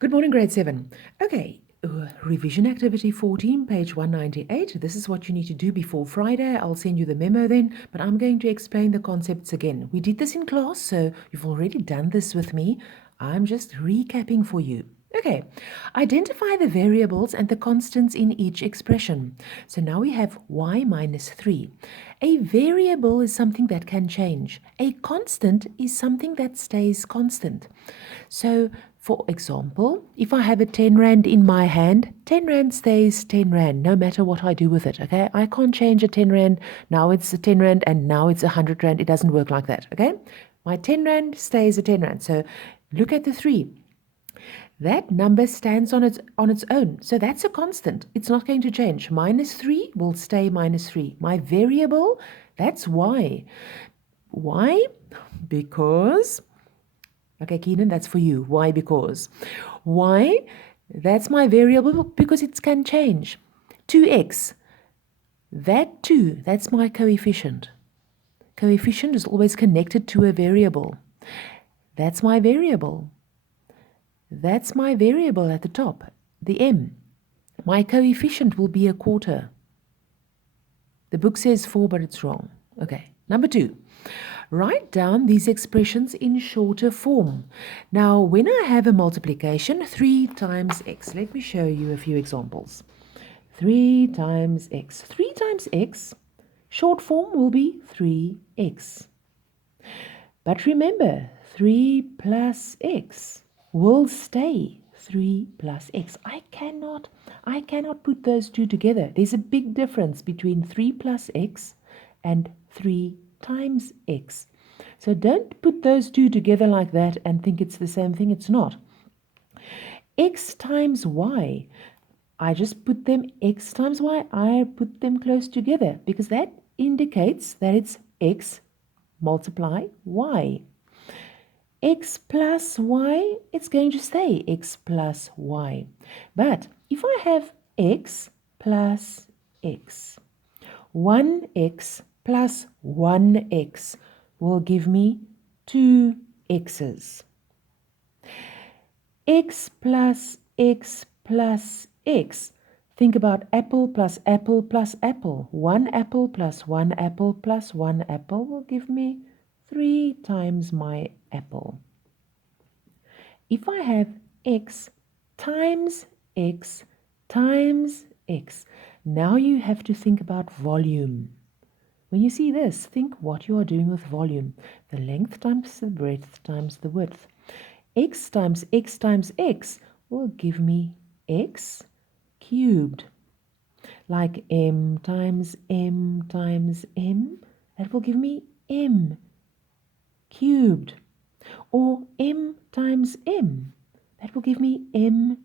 Good morning, grade 7. Okay, revision activity 14, page 198. This is what you need to do before Friday. I'll send you the memo then, but I'm going to explain the concepts again. We did this in class, so you've already done this with me. I'm just recapping for you. Okay, identify the variables and the constants in each expression. So now we have y minus 3. A variable is something that can change. A constant is something that stays constant. So, for example, if I have a 10 Rand in my hand, 10 Rand stays 10 Rand no matter what I do with it, okay? I can't change a 10 Rand, now it's a 10 Rand and now it's a 100 Rand. It doesn't work like that, okay? My 10 Rand stays a 10 Rand. So look at the 3. That number stands on its own. So that's a constant. It's not going to change. Minus 3 will stay minus 3. My variable, that's y. Why? Because, okay, Keenan, that's for you. Why? Because. Why? That's my variable because it can change. 2x. That 2, that's my coefficient. Coefficient is always connected to a variable. That's my variable. That's my variable at the top, the m. My coefficient will be a quarter. The book says 4, but it's wrong. Okay, number 2. Write down these expressions in shorter form. Now, when I have a multiplication, 3 times x. Let me show you a few examples. 3 times x. 3 times x, short form will be 3x. But remember, 3 plus x will stay 3 plus x. I cannot put those two together. There's a big difference between 3 plus x and 3 times x. So don't put those two together like that and think it's the same thing. It's not. X times y. I just put them x times y. I put them close together because that indicates that it's x multiply y. X plus y, it's going to stay x plus y. But if I have x plus x, 1x plus 1x will give me 2 x's. X plus x plus x. Think about apple plus apple plus apple. 1 apple plus 1 apple plus 1 apple will give me 3 times my apple. If I have x times x times x, now you have to think about volume. When you see this, think what you are doing with volume. The length times the breadth times the width. X times x times x will give me x cubed. Like m times m times m, that will give me m cubed. Or m times m, that will give me m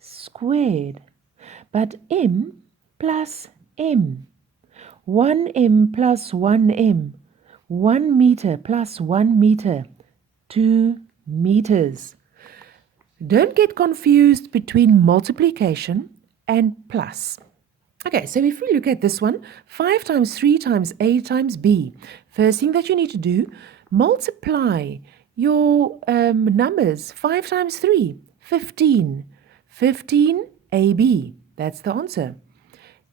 squared. But m plus m, 1m plus 1m, 1 meter plus 1 meter, 2 meters. Don't get confused between multiplication and plus. Okay, so if we look at this one, 5 times 3 times a times b. First thing that you need to do, multiply your numbers. 5 times 3, 15. 15 ab, that's the answer.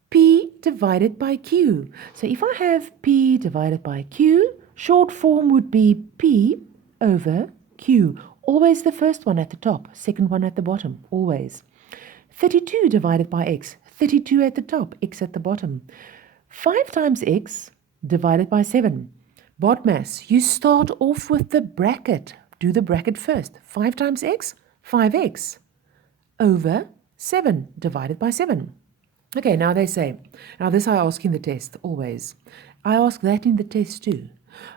P divided by Q. So if I have P divided by Q, short form would be P over Q. Always the first one at the top, second one at the bottom, always. 32 divided by X, 32 at the top, X at the bottom. 5 times X divided by 7. BODMAS, you start off with the bracket. Do the bracket first. 5 times X, 5X over 7 divided by 7. Okay, now they say, now this I ask in the test, always. I ask that in the test too.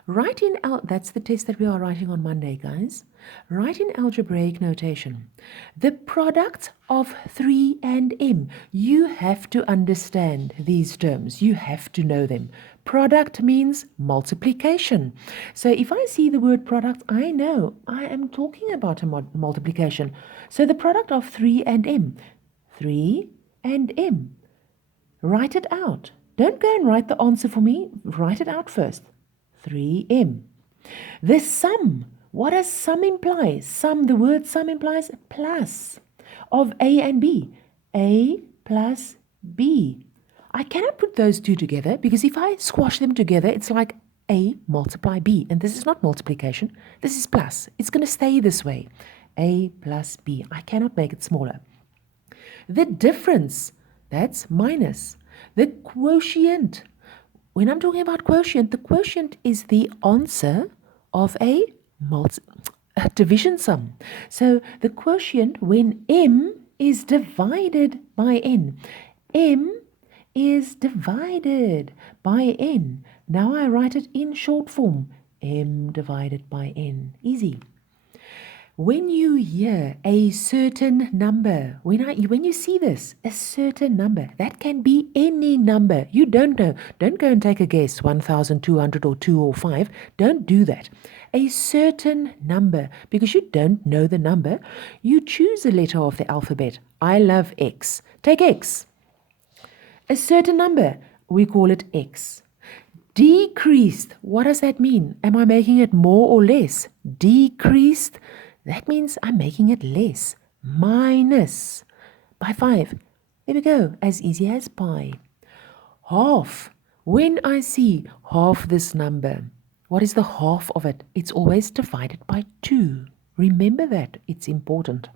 Write in, that's the test that we are writing on Monday, guys. Write in algebraic notation. The product of 3 and m. You have to understand these terms. You have to know them. Product means multiplication. So if I see the word product, I know I am talking about a multiplication. So the product of 3 and m. 3 and m. Write it out. Don't go and write the answer for me. Write it out first. 3m. The sum. What does sum imply? Sum, the word sum implies plus. of A and B. A plus B. I cannot put those two together because if I squash them together, it's like A multiply B. And this is not multiplication. This is plus. It's going to stay this way. A plus B. I cannot make it smaller. The difference, that's minus. The quotient. When I'm talking about quotient, the quotient is the answer of a division sum. So the quotient when m is divided by n. M is divided by n. Now I write it in short form. M divided by n. Easy. When you hear a certain number, when you see this, a certain number, that can be any number. You don't know. Don't go and take a guess, 1,200 or 2 or 5. Don't do that. A certain number, because you don't know the number, you choose a letter of the alphabet. I love X. Take X. A certain number, we call it X. Decreased, what does that mean? Am I making it more or less? Decreased, that means I'm making it less. Minus by 5. There we go, as easy as pi. Half, when I see half this number, what is the half of it? It's always divided by 2. Remember that, it's important.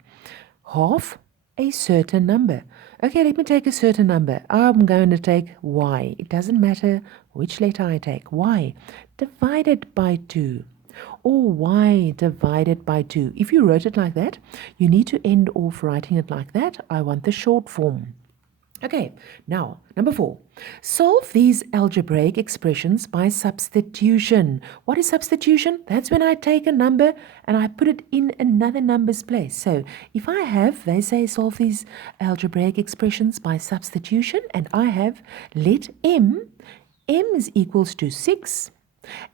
Half a certain number. Okay, let me take a certain number. I'm going to take y. It doesn't matter which letter I take. Y divided by 2. Or y divided by 2. If you wrote it like that, you need to end off writing it like that. I want the short form. Okay, now, number 4. Solve these algebraic expressions by substitution. What is substitution? That's when I take a number and I put it in another number's place. So, if I have, they say solve these algebraic expressions by substitution, and I have let m is equals to 6,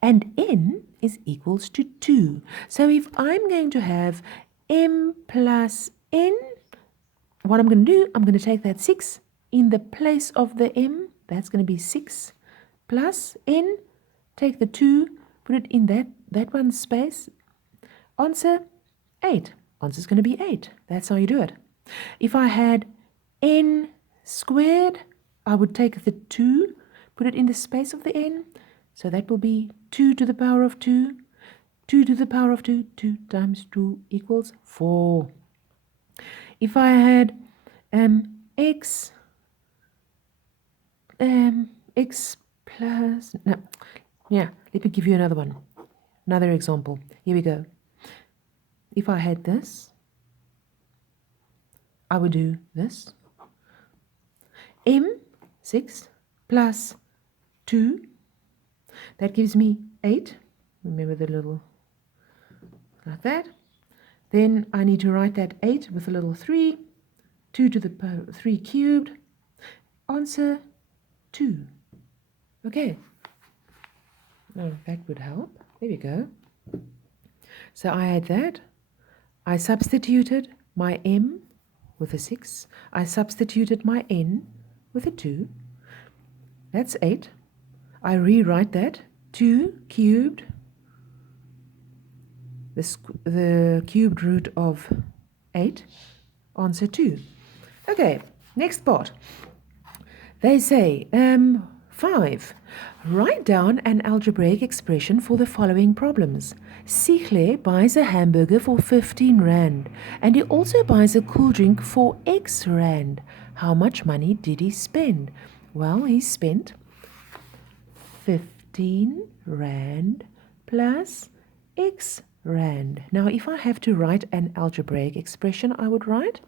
and n is equals to 2. So, if I'm going to have m plus n, what I'm going to do, I'm going to take that 6 in the place of the m, that's going to be 6 plus n, take the 2, put it in that one space. Answer 8. Answer is going to be 8. That's how you do it. If I had n squared, I would take the 2, put it in the space of the n. So that will be 2 to the power of 2. 2 to the power of 2. 2 times 2 equals 4. If I had x plus, no, yeah, let me give you another one. Another example. Here we go. If I had this, I would do this. M, 6, plus 2. That gives me 8. Remember the little, like that. Then I need to write that 8 with a little 3. 2 to the power 3 cubed. Answer 2. Okay. Oh, that would help. There we go. So I had that. I substituted my m with a 6. I substituted my n with a 2. That's 8. I rewrite that. 2 cubed. The cubed root of 8. Answer 2. Okay, next part. They say, 5. Write down an algebraic expression for the following problems. Sigle buys a hamburger for 15 rand, and he also buys a cool drink for X rand. How much money did he spend? Well, he spent 15 rand plus X rand. Now, if I have to write an algebraic expression, I would write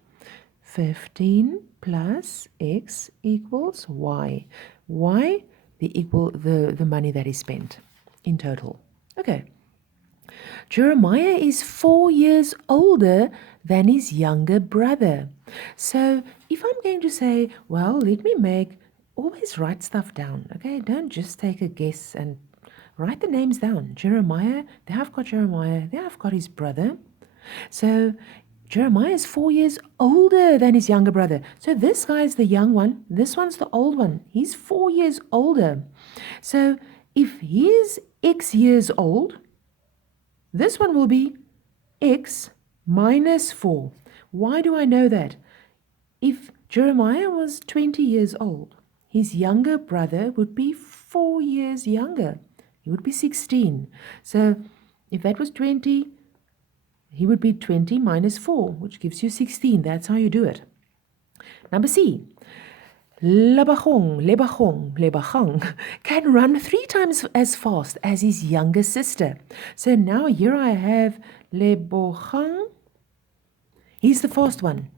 15 plus x equals y. Y, the money that he spent in total. Okay. Jeremiah is 4 years older than his younger brother. So if I'm going to say, well, always write stuff down, okay? Don't just take a guess and write the names down. Jeremiah, there I've got Jeremiah, there I've got his brother. So Jeremiah is 4 years older than his younger brother. So this guy's the young one. This one's the old one. He's 4 years older. So if he's X years old, this one will be X minus 4. Why do I know that? If Jeremiah was 20 years old, his younger brother would be 4 years younger. He would be 16. So if that was 20, he would be 20 minus 4, which gives you 16. That's how you do it. Number C. Lebachong can run 3 times as fast as his younger sister. So now here I have Lebochang. He's the fast one.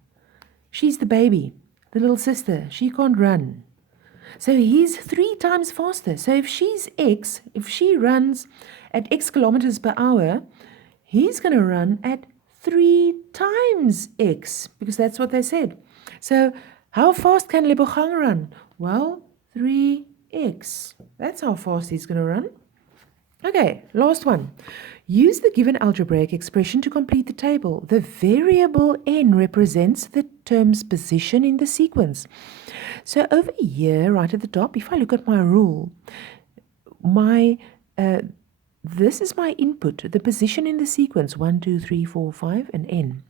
She's the baby, the little sister. She can't run. So he's 3 times faster. So if she's X, if she runs at X kilometers per hour, he's going to run at 3 times X, because that's what they said. So how fast can Lebochang run? Well, 3x. That's how fast he's going to run. Okay, last one. Use the given algebraic expression to complete the table. The variable n represents the term's position in the sequence. So over here, right at the top, if I look at my rule, this is my input, the position in the sequence, 1, 2, 3, 4, 5, and n.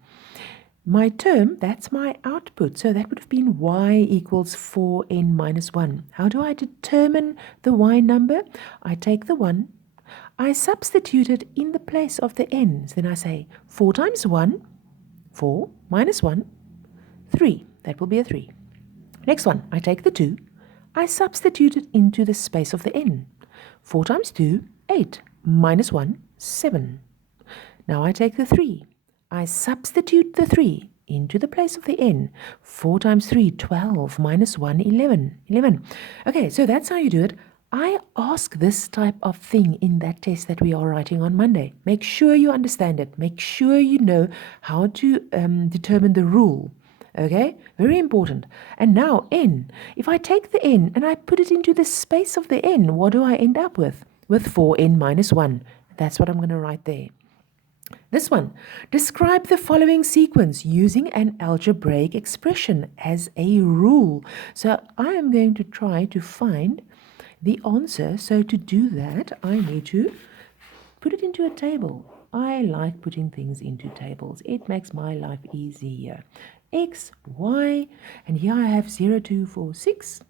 My term, that's my output. So that would have been y equals 4n minus 1. How do I determine the y number? I take the 1, I substitute it in the place of the n's. Then I say 4 times 1, 4, minus 1, 3. That will be a 3. Next one, I take the 2, I substitute it into the space of the n. 4 times 2, 8, minus 1, 7. Now I take the 3. I substitute the 3 into the place of the n. 4 times 3, 12, minus 1, 11. Okay, so that's how you do it. I ask this type of thing in that test that we are writing on Monday. Make sure you understand it. Make sure you know how to determine the rule. Okay, very important. And now n. If I take the n and I put it into the space of the n, what do I end up with? With 4n minus 1. That's what I'm going to write there. This one, describe the following sequence using an algebraic expression as a rule. So I am going to try to find the answer. So to do that, I need to put it into a table. I like putting things into tables. It makes my life easier. X, Y, and here I have 0, 2, 4, 6.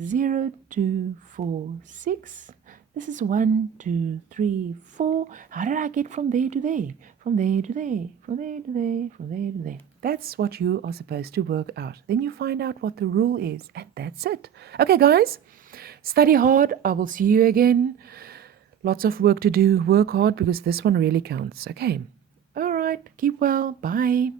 0, 2, 4, 6. This is 1, 2, 3, 4. How did I get from there to there? From there to there, from there to there, from there to there. That's what you are supposed to work out. Then you find out what the rule is, and that's it. Okay, guys, study hard. I will see you again. Lots of work to do. Work hard because this one really counts. Okay. All right. Keep well. Bye.